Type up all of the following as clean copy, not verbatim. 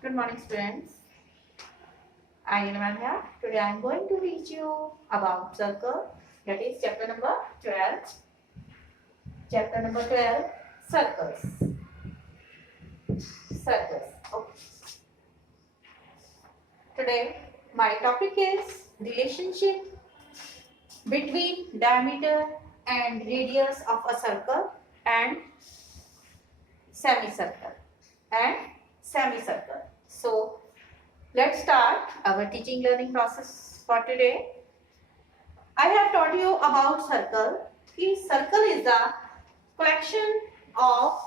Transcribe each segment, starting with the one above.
Good morning, students. I am Ananya. Today I am going to teach you about circle. That is chapter number 12. Chapter number 12, circles. Circles. Okay. Today my topic is relationship between diameter and radius of a circle and semicircle So let's start our teaching learning process for today. I have taught you about circle. The circle is the collection of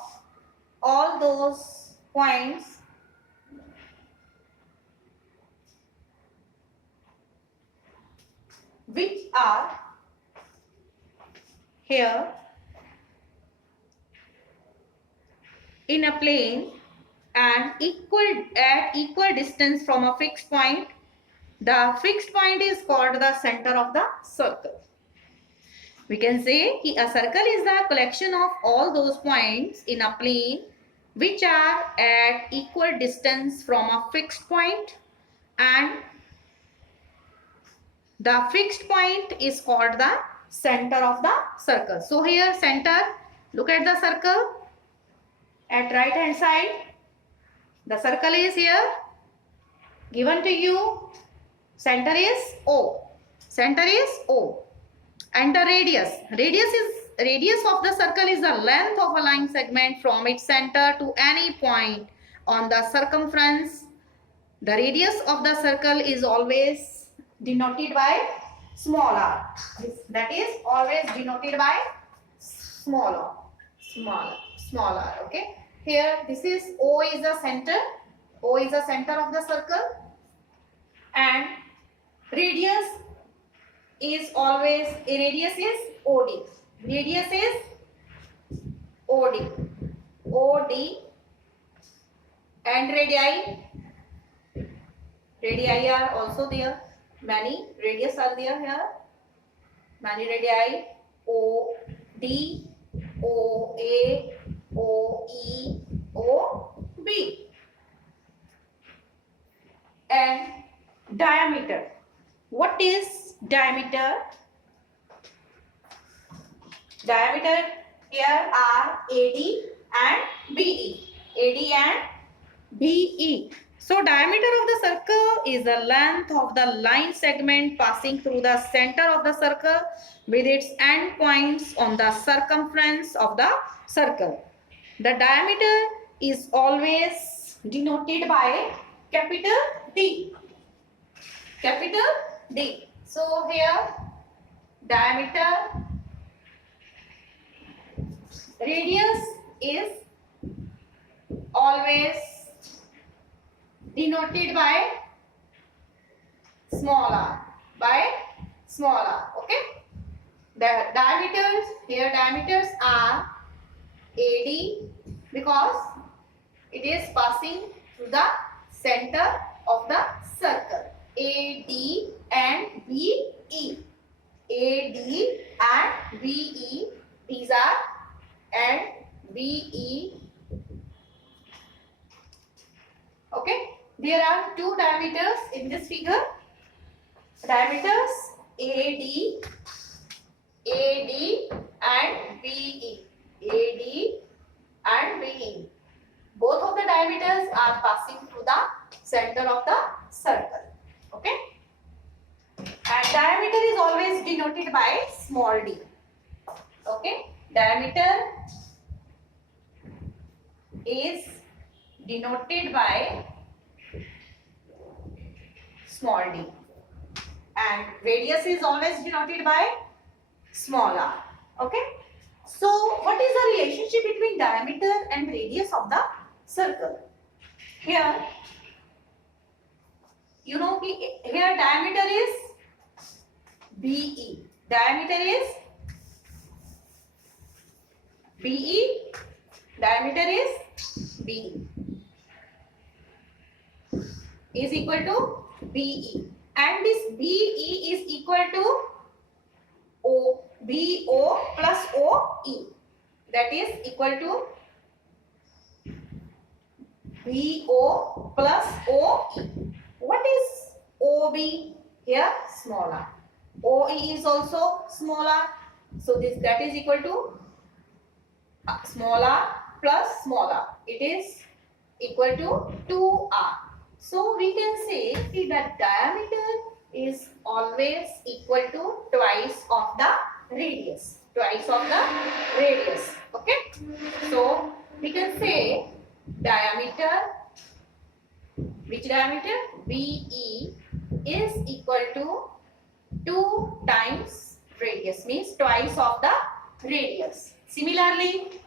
all those points which are here in a plane and at equal distance from a fixed point. The fixed point is called the center of the circle. We can say a circle is the collection of all those points in a plane which are at equal distance from a fixed point, and the fixed point is called the center of the circle. So here center, look at the circle at right hand side. The circle is here given to you. Center is O. Center is O. And the radius of the circle is the length of a line segment from its center to any point on the circumference. The radius of the circle is always denoted by small r. That is always denoted by small r. Okay. Here this is O is the center. O is the center of the circle, and radius is OD. Radius is OD, and radii are also there. Many radius are there here. Many radii: OD, OA, OE, OB. And diameter. What is diameter? Diameter here are AD and BE. AD and BE. So diameter of the circle is the length of the line segment passing through the center of the circle with its end points on the circumference of the circle. The diameter is always denoted by capital D. Capital D. So here diameter, radius is always denoted by small r. Okay. The diameters, here diameters are AD because it is passing through the center of the circle. AD and BE. AD and BE. These are and BE. Okay. There are two diameters in this figure. Diameters AD and BE. AD and BE. Both of the diameters are passing through the center of the circle. Okay. And diameter is always denoted by small d. Okay. Diameter is denoted by small d, and radius is always denoted by small r. Okay. So what is the relationship between diameter and radius of the circle? Here you know here diameter is BE. Diameter is BE. Diameter is BE is equal to BE, and this BE is equal to BO plus OE. That is equal to BO plus OE. What is OB? Here smaller. OE is also smaller. So that is equal to smaller plus smaller. It is equal to 2r. So we can say that diameter is always equal to twice of the radius. Twice of the radius. Okay. So we can say diameter, which diameter? BE is equal to 2 times radius, means twice of the radius. Similarly,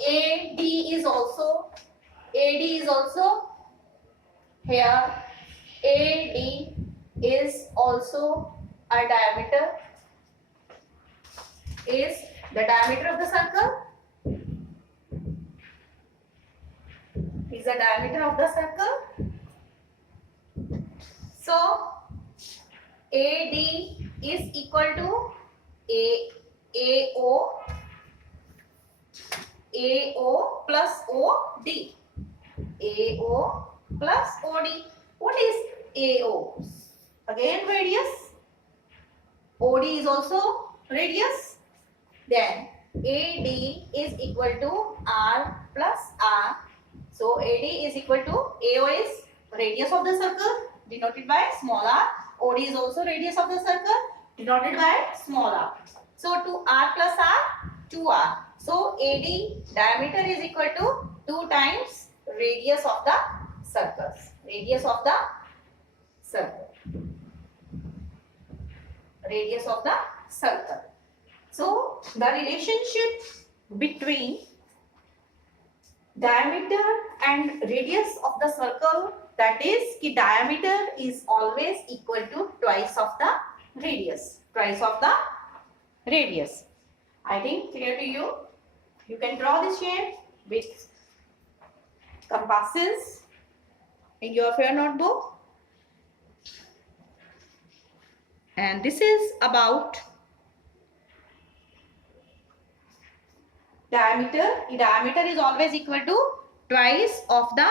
AD is also here. AD is also a diameter, is the diameter of the circle, is the diameter of the circle. So AD is equal to AO plus OD. AO plus OD. What is AO? Again radius. OD is also radius. Then AD is equal to R plus R. So AD is equal to AO is radius of the circle denoted by small r. OD is also radius of the circle denoted by small r. So 2r plus r, 2r. So AD diameter is equal to 2 times radius of the circles. Radius of the circle. Radius of the circle. So the relationship between diameter and radius of the circle, that is ki diameter is always equal to twice of the radius. Twice of the radius. I think clear to you. You can draw this shape with compasses in your fair notebook. And this is about diameter. Diameter is always equal to twice of the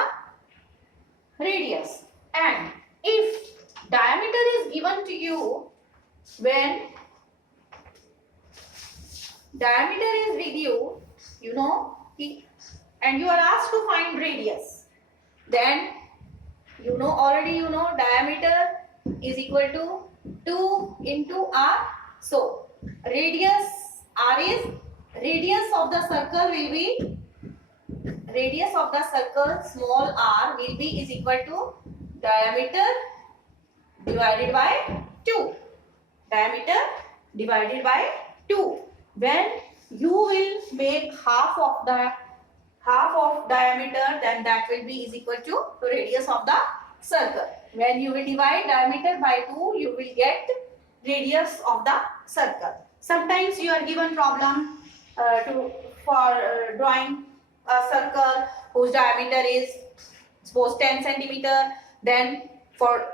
radius. And if diameter is given to you, when diameter is with you, you know, and you are asked to find radius, then you know, already you know diameter is equal to 2 into r. So radius, r is radius of the circle will be, radius of the circle small r will be is equal to diameter divided by 2. Diameter divided by 2. When you will make half of diameter, then that will be is equal to radius of the circle. When you will divide diameter by 2, you will get radius of the circle. Sometimes you are given problem for drawing a circle whose diameter is suppose 10 centimeter. Then for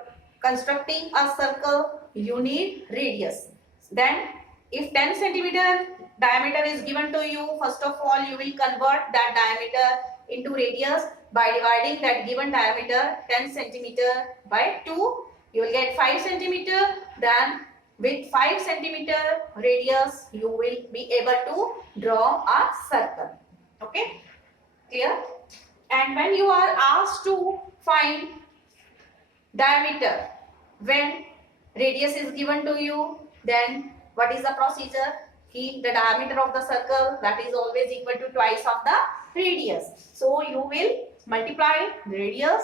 constructing a circle you need radius. Then if 10 centimeter diameter is given to you, first of all you will convert that diameter into radius by dividing that given diameter 10 centimeter by 2. You will get 5 centimeter. Then with 5 centimeter radius you will be able to draw a circle. Okay, clear? And when you are asked to find diameter, when radius is given to you, then what is the procedure? The diameter of the circle, that is always equal to twice of the radius. So you will multiply the radius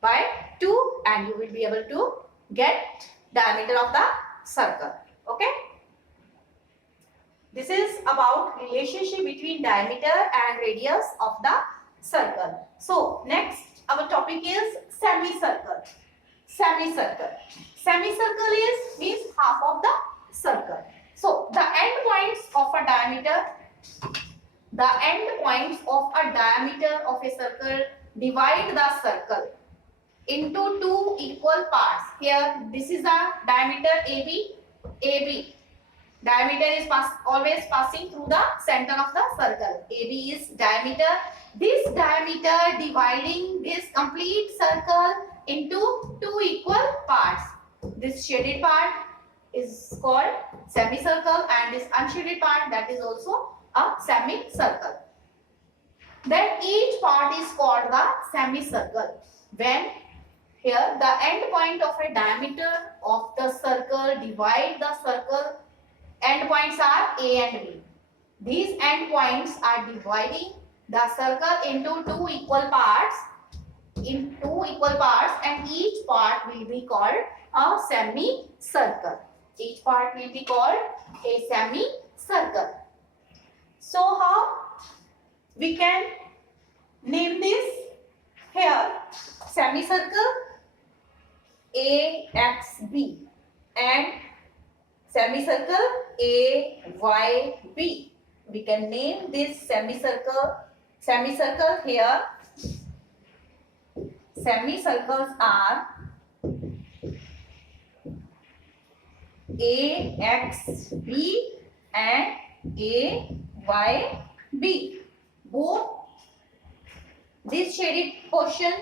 by 2 and you will be able to get diameter of the circle. Okay. This is about relationship between diameter and radius of the circle. So next our topic is semicircle. Semicircle. Semicircle is means half of the circle. So the end points of a diameter, of a circle divide the circle into 2 equal parts. Here this is a diameter AB. Diameter is always passing through the center of the circle. AB is diameter. This diameter dividing this complete circle into two equal parts. This shaded part is called semicircle, and this unshaded part, that is also a semicircle. Then each part is called the semicircle. When here the end point of a diameter of the circle divide the circle, end points are A and B. These end points are dividing the circle into two equal parts, and each part will be called a semicircle. Each part will be called a semicircle. So how we can name this? Here semicircle AXB and semicircle AYB. We can name this semicircle here. Semicircles are AXB and AYB. Both this shaded portion,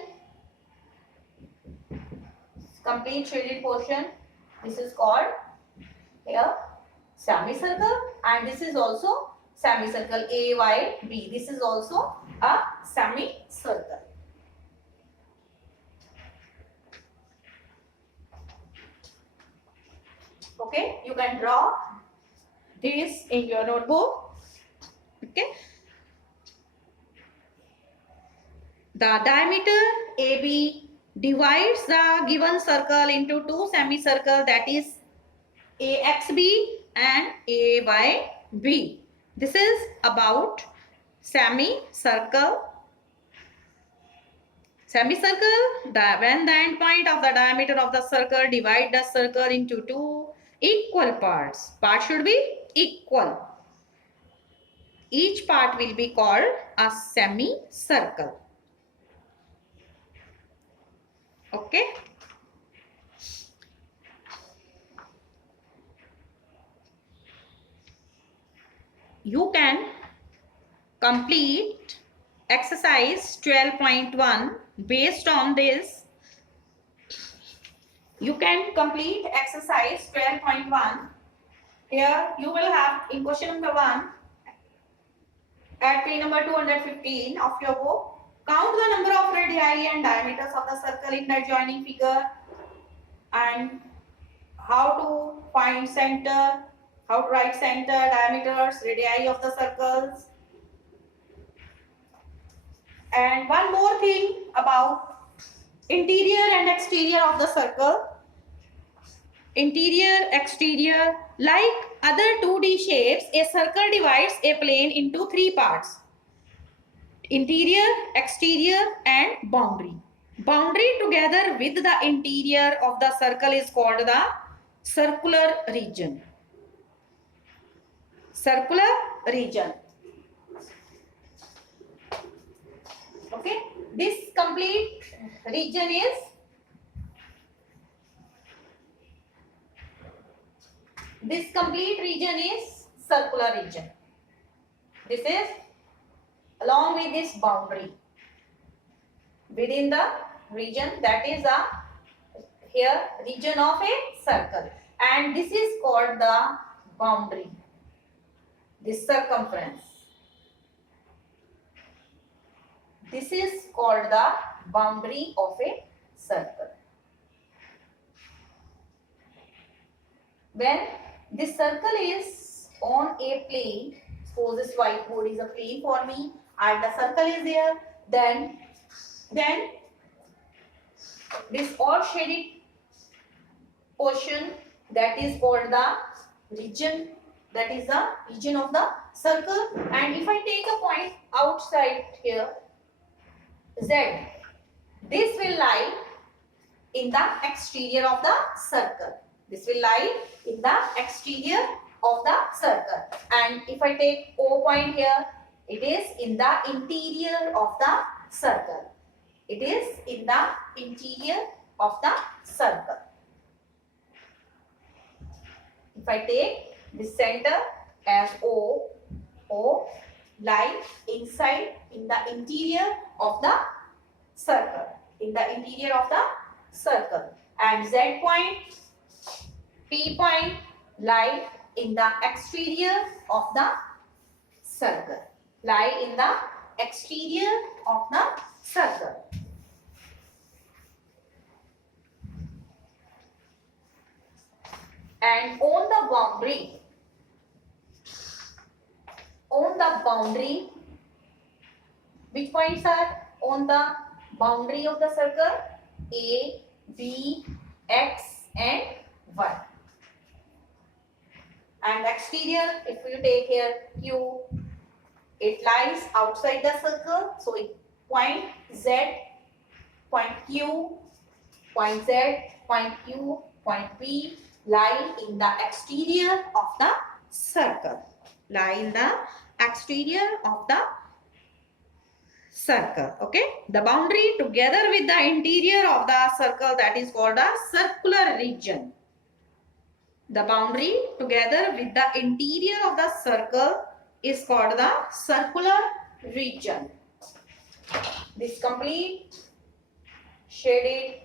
complete shaded portion, this is called here semicircle, and this is also semicircle AYB. This is also a semicircle. Okay, you can draw this in your notebook. Okay. The diameter AB divides the given circle into two semicircles, that is AXB and AYB. This is about semicircle. Semicircle, when the end point of the diameter of the circle divide the circle into two equal parts. Part should be equal. Each part will be called a semicircle. Okay. You can complete exercise 12.1 based on this. You can complete exercise 12.1. Here you will have in question number 1 at page number 215 of your book. Count the number of radii and diameters of the circle in the adjoining figure, and how to find center, how to write center, diameters, radii of the circles. And one more thing about interior and exterior of the circle. Interior, exterior, like other 2D shapes, a circle divides a plane into three parts: interior, exterior and boundary. Boundary together with the interior of the circle is called the circular region. Circular region. Okay, this complete region is circular region. This is along with this boundary within the region, that is a here region of a circle, and this is called the boundary, this circumference. This is called the boundary of a circle. When this circle is on a plane, suppose this whiteboard is a plane for me and the circle is there, then this all shaded portion, that is called the region, that is the region of the circle. And if I take a point outside here, Z, this will lie in the exterior of the circle. This will lie in the exterior of the circle. And if I take O point here, it is in the interior of the circle. It is in the interior of the circle. If I take This center as O, lie inside in the interior of the circle. In the interior of the circle. And Z point, P point lie in the exterior of the circle. Lie in the exterior of the circle. And on the boundary, which points are on the boundary of the circle? A, B, X and Y. And exterior, if you take here Q, it lies outside the circle. So it point Z, point Q, point Z, point Q, point P lie in the exterior of the circle. Lie in the exterior of the circle. Okay. The boundary together with the interior of the circle, that is called the circular region. The boundary together with the interior of the circle is called the circular region. This complete shaded,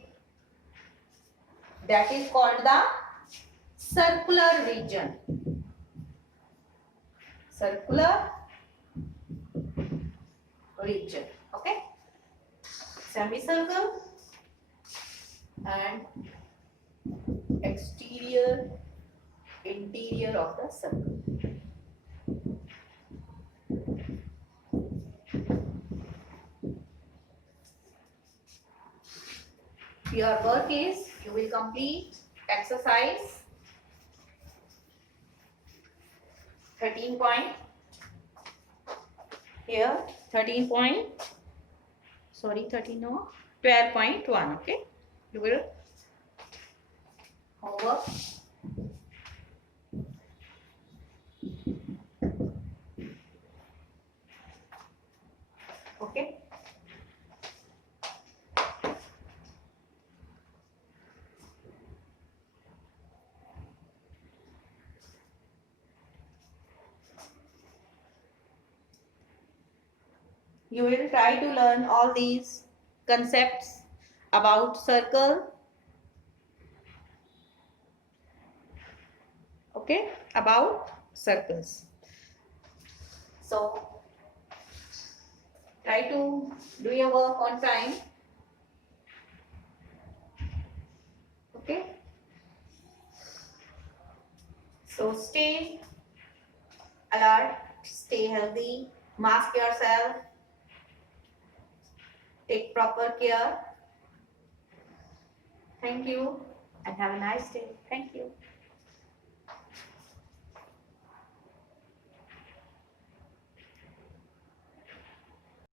that is called the circular region. Circular region. Okay. Semicircle and exterior, interior of the circle. Your work is, you will complete exercise 13 point. Here 13 point, sorry 13 no, 12.1. Okay, you will homework. Okay. You will try to learn all these concepts about circle. Okay, about circles. So try to do your work on time. Okay. So stay alert, stay healthy, mask yourself, take proper care. Thank you and have a nice day. Thank you.